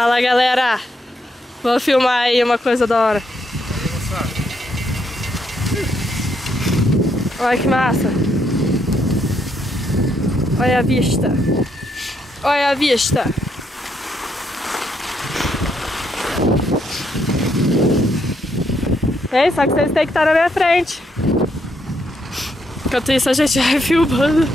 Fala, galera. Vou filmar aí uma coisa da hora. Olha que massa. Olha a vista. Olha a vista. É, só que vocês têm que estar na minha frente. Enquanto isso a gente vai filmando.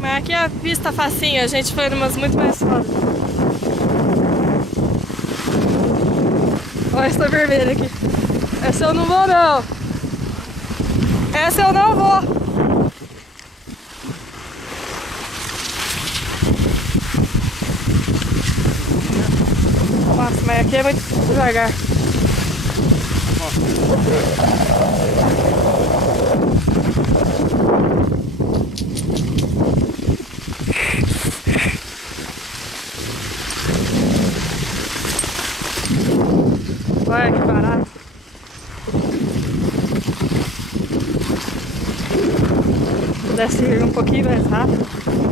Mas aqui a vista facinha, a gente foi numas muito mais fodas. Olha essa vermelha aqui. Essa eu não vou não. Essa eu não vou. Nossa, mas aqui é muito devagar. Olha que barato. Desce um pouquinho mais rápido.